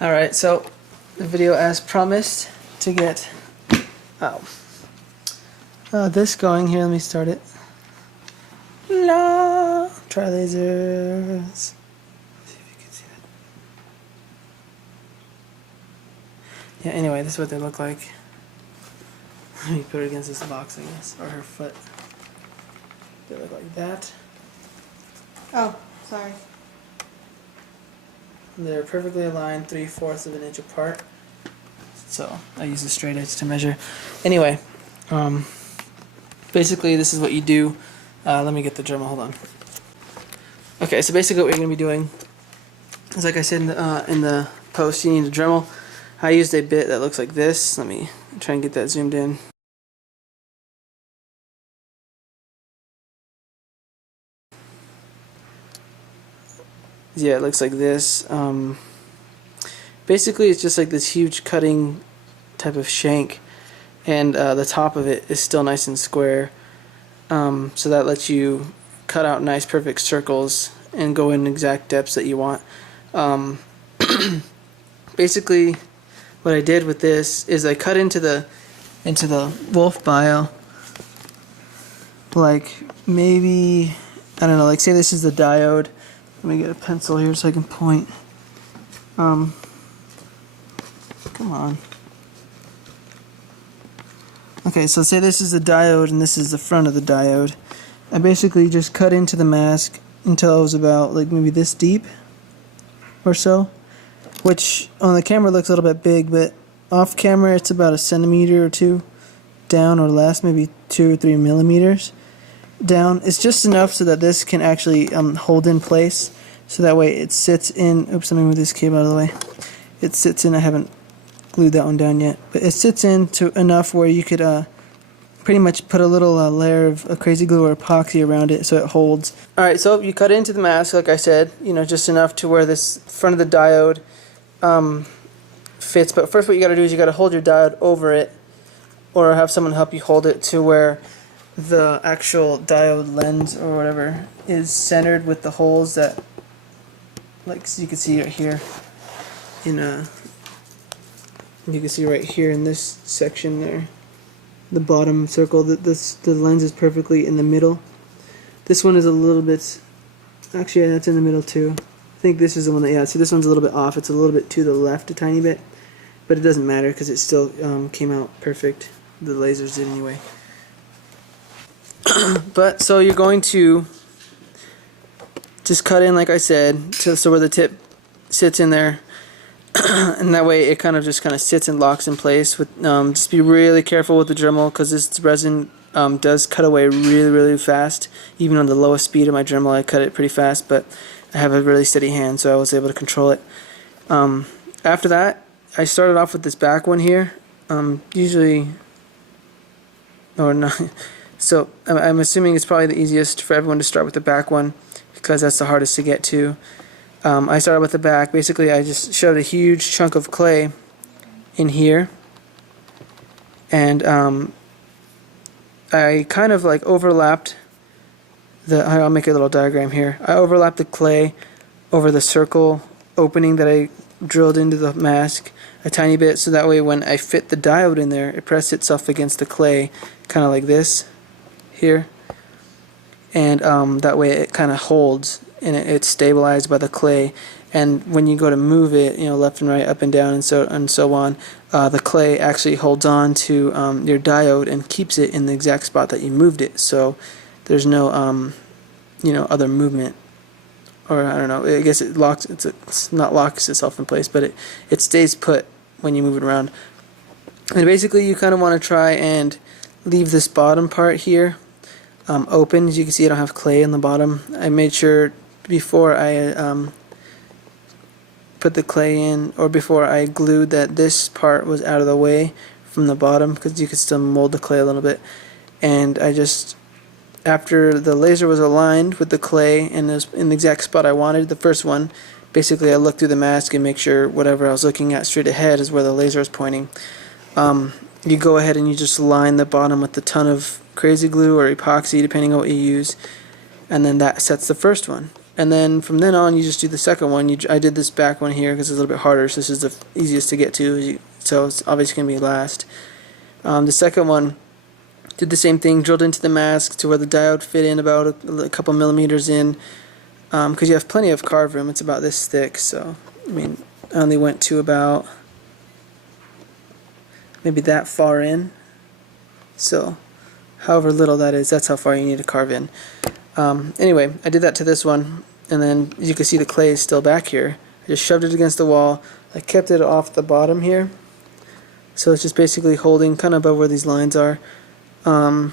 Alright, so the video as promised to get this going here. Let me start it. La, try lasers. See if you can see that. Yeah, anyway, this is what they look like. You put it against this box, I guess, or her foot. They look like that. Oh, sorry. They're perfectly aligned, 3/4 of an inch apart. So I use the straight edge to measure. Anyway, basically this is what you do. Let me get the Dremel. Hold on. Okay, so basically what you're going to be doing is, like I said in the post, you need a Dremel. I used a bit that looks like this. Let me try and get that zoomed in. Yeah, it looks like this. Basically, it's just like this huge cutting type of shank, and the top of it is still nice and square. So that lets you cut out nice, perfect circles and go in exact depths that you want. Basically, what I did with this is I cut into the wolf bile, like maybe, I don't know, like say this is the diode. Let me get a pencil here so I can point. Come on. Okay, so say this is the diode and this is the front of the diode. I basically just cut into the mask until it was about like maybe this deep or so, which on the camera looks a little bit big, but off camera it's about a centimeter or two down or less, maybe 2 or 3 millimeters down. It's just enough so that this can actually hold in place, so that way it sits in. Oops, let me move this cable out of the way. It sits in. I haven't glued that one down yet, but it sits in to enough where you could pretty much put a little layer of crazy glue or epoxy around it so it holds. Alright, so you cut into the mask, like I said, you know, just enough to where this front of the diode fits. But first what you got to do is you got to hold your diode over it, or have someone help you hold it to where the actual diode lens or whatever is centered with the holes that, like, so you can see right here in you can see right here in this section there, the bottom circle, that the lens is perfectly in the middle. This one is a little bit, actually yeah, that's in the middle too. I think this is the one that, yeah, see this one's a little bit off. It's a little bit to the left a tiny bit, but it doesn't matter because it still came out perfect. The lasers did anyway. But so you're going to just cut in, like I said, so where the tip sits in there, and that way it kind of sits and locks in place. With just be really careful with the Dremel, because this resin does cut away really fast. Even on the lowest speed of my Dremel, I cut it pretty fast, but I have a really steady hand, so I was able to control it. After that, I started off with this back one here. Usually, or not. So I'm assuming it's probably the easiest for everyone to start with the back one, because that's the hardest to get to. I started with the back. Basically, I just shoved a huge chunk of clay in here, and I kind of like overlapped I'll make a little diagram here. I overlapped the clay over the circle opening that I drilled into the mask a tiny bit, so that way when I fit the diode in there, it pressed itself against the clay, kind of like this here, and that way it kind of holds, and it's stabilized by the clay. And when you go to move it, you know, left and right, up and down, and so on, the clay actually holds on to your diode and keeps it in the exact spot that you moved it. So there's no you know, other movement, or I don't know, I guess it locks, it's not locks itself in place, but it stays put when you move it around. And basically you kind of want to try and leave this bottom part here open. As you can see, I don't have clay in the bottom. I made sure before I put the clay in, or before I glued, that this part was out of the way from the bottom, because you could still mold the clay a little bit. And I just, after the laser was aligned with the clay and it was in the exact spot I wanted, the first one, basically I looked through the mask and make sure whatever I was looking at straight ahead is where the laser is pointing. You go ahead and you just line the bottom with a ton of crazy glue or epoxy, depending on what you use, and then that sets the first one. And then from then on, you just do the second one. I did this back one here because it's a little bit harder, so this is the easiest to get to, so it's obviously going to be last. The second one, did the same thing, drilled into the mask to where the diode fit in about a couple millimeters in, because you have plenty of carve room. It's about this thick, so I mean, I only went to about maybe that far in, so however little that is, that's how far you need to carve in. Anyway, I did that to this one, and then you can see the clay is still back here. I just shoved it against the wall. I kept it off the bottom here, so it's just basically holding kind of above where these lines are. And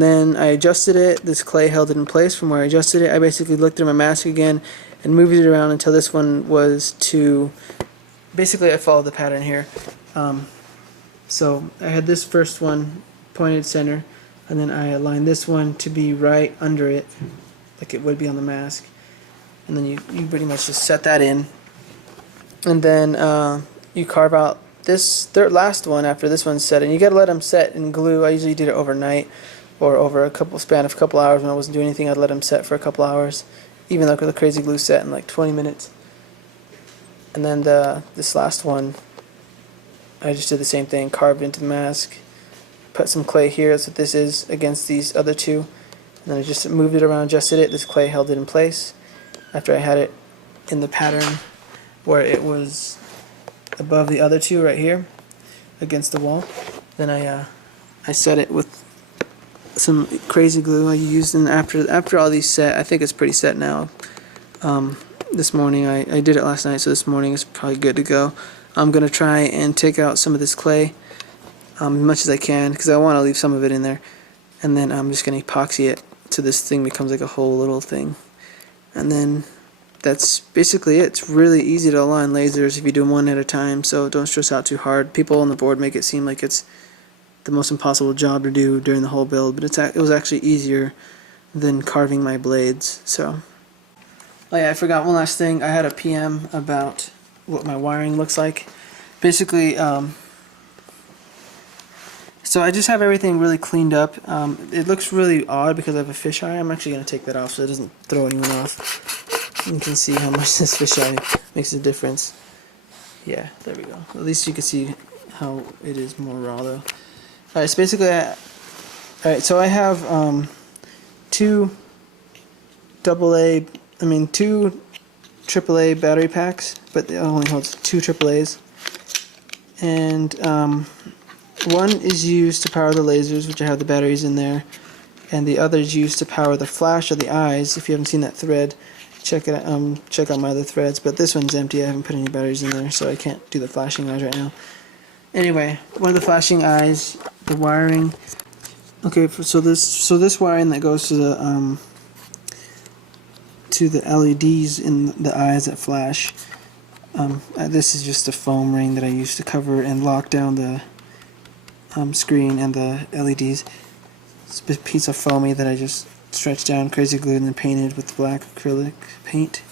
then I adjusted it. This clay held it in place from where I adjusted it. I basically looked through my mask again and moved it around until this one was to, basically I followed the pattern here. So I had this first one pointed center, and then I aligned this one to be right under it, like it would be on the mask. And then you pretty much just set that in. And then you carve out this last one after this one's set, and you gotta let them set in glue. I usually did it overnight or over a span of a couple hours. When I wasn't doing anything, I'd let them set for a couple hours, even though the crazy glue set in like 20 minutes. And then this last one, I just did the same thing, carved into the mask, put some clay here, that's what this is, against these other two, and then I just moved it around, adjusted it. This clay held it in place after I had it in the pattern where it was above the other two right here against the wall. Then I set it with some crazy glue I used, and after all these set, I think it's pretty set now. This morning, I did it last night, so this morning is probably good to go. I'm going to try and take out some of this clay as much as I can, because I want to leave some of it in there, and then I'm just going to epoxy it so this thing becomes like a whole little thing. And then that's basically it. It's really easy to align lasers if you do them one at a time, so don't stress out too hard. People on the board make it seem like it's the most impossible job to do during the whole build, but it was actually easier than carving my blades. So, oh yeah, I forgot one last thing. I had a PM about what my wiring looks like. Basically, so I just have everything really cleaned up. It looks really odd because I have a fisheye. I'm actually going to take that off so it doesn't throw anyone off. You can see how much this fisheye makes a difference. Yeah, there we go. At least you can see how it is more raw though. Alright, so basically, alright, so I have two AAA battery packs, but it only holds two AAAs. And one is used to power the lasers, which I have the batteries in there, and the other is used to power the flash of the eyes. If you haven't seen that thread, check it out, check out my other threads, but this one's empty. I haven't put any batteries in there, so I can't do the flashing eyes right now. Anyway, one of the flashing eyes, the wiring. Okay, so this wiring that goes to the LEDs in the eyes that flash. This is just a foam ring that I use to cover and lock down the screen and the LEDs. It's a piece of foamy that I just stretched down, crazy glued, and then painted with black acrylic paint.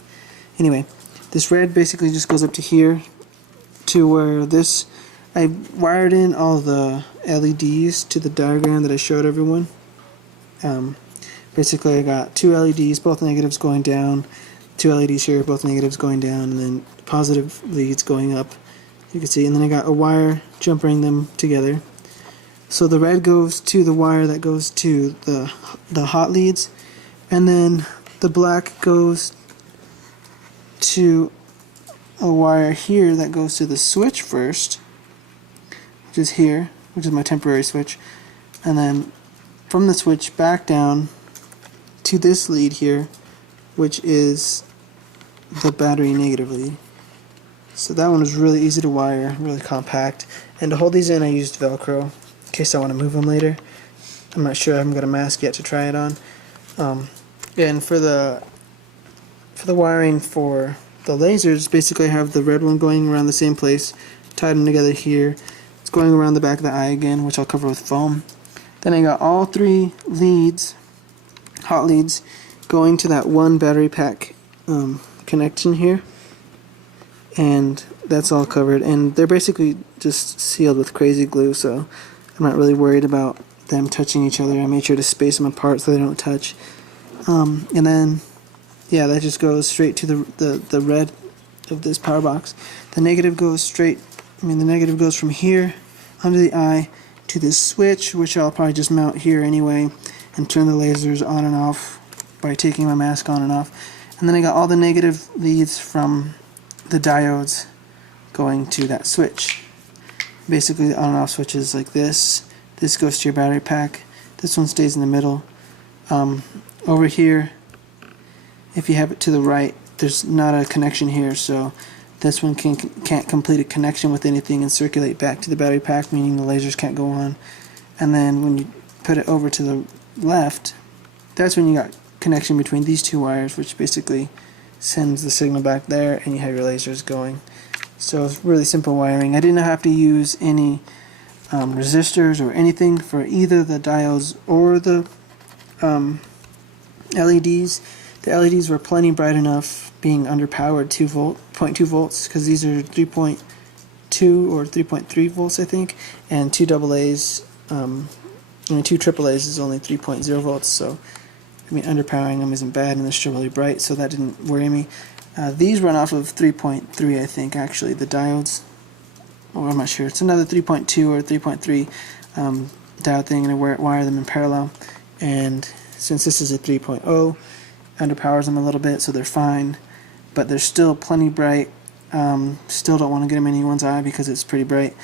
Anyway, this red basically just goes up to here, to where this. I wired in all the LEDs to the diagram that I showed everyone. Basically I got two LEDs, both negatives going down, two LEDs here, both negatives going down, and then positive leads going up, you can see, and then I got a wire jumpering them together. So the red goes to the wire that goes to the hot leads, and then the black goes to a wire here that goes to the switch first, which is here, which is my temporary switch, and then from the switch back down to this lead here, which is the battery negative lead. So that one was really easy to wire, really compact, and to hold these in I used Velcro in case I want to move them later. I'm not sure, I haven't got a mask yet to try it on. And for the wiring for the lasers, basically I have the red one going around the same place, tied them together here. It's going around the back of the eye again, which I'll cover with foam. Then I got all three leads, hot leads, going to that one battery pack connection here, and that's all covered, and they're basically just sealed with crazy glue, so I'm not really worried about them touching each other. I made sure to space them apart so they don't touch. And then yeah, that just goes straight to the red of this power box. The negative goes straight, the negative goes from here under the eye to this switch, which I'll probably just mount here anyway and turn the lasers on and off by taking my mask on and off. And then I got all the negative leads from the diodes going to that switch. Basically the on and off switch is like this. This goes to your battery pack. This one stays in the middle. Over here, if you have it to the right, there's not a connection here, so this one can't complete a connection with anything and circulate back to the battery pack, meaning the lasers can't go on. And then when you put it over to the left, that's when you got connection between these two wires, which basically sends the signal back there, and you have your lasers going. So it's really simple wiring. I didn't have to use any resistors or anything for either the diodes or the LEDs. The LEDs were plenty bright enough, being underpowered 0.2 volts, because these are 3.2 or 3.3 volts, I think, and two AA's, two AAA's is only 3.0 volts, so underpowering them isn't bad, and they're still really bright, so that didn't worry me. These run off of 3.3, I think, actually, the diodes. Oh, I'm not sure. It's another 3.2 or 3.3 diode thing, and I wire them in parallel. And since this is a 3.0, underpowers them a little bit, so they're fine. But they're still plenty bright. Still don't want to get them in anyone's eye because it's pretty bright.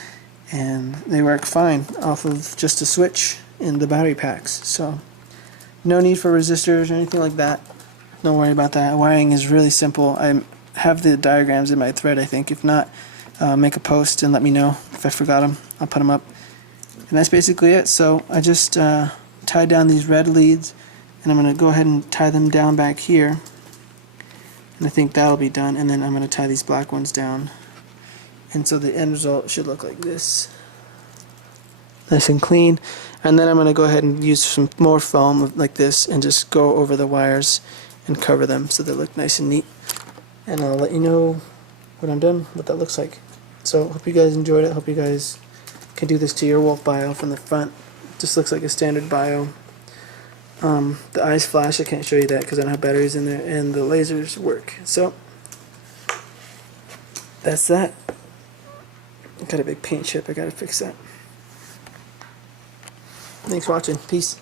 And they work fine off of just a switch in the battery packs. So no need for resistors or anything like that. Don't worry about that. Wiring is really simple. I have the diagrams in my thread, I think. If not, make a post and let me know if I forgot them. I'll put them up. And that's basically it. So I just tied down these red leads, and I'm going to go ahead and tie them down back here. And I think that'll be done. And then I'm going to tie these black ones down. And so the end result should look like this. Nice and clean. And then I'm going to go ahead and use some more foam like this and just go over the wires and cover them so they look nice and neat. And I'll let you know when I'm done what that looks like. So hope you guys enjoyed it. Hope you guys can do this to your wolf bio from the front. Just looks like a standard bio. The eyes flash. I can't show you that because I don't have batteries in there, and the lasers work. So that's that. I got a big paint chip. I gotta fix that. Thanks for watching. Peace.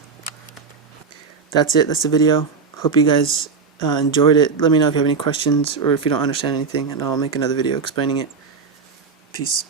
That's it. That's the video. Hope you guys enjoyed it. Let me know if you have any questions or if you don't understand anything, and I'll make another video explaining it. Peace.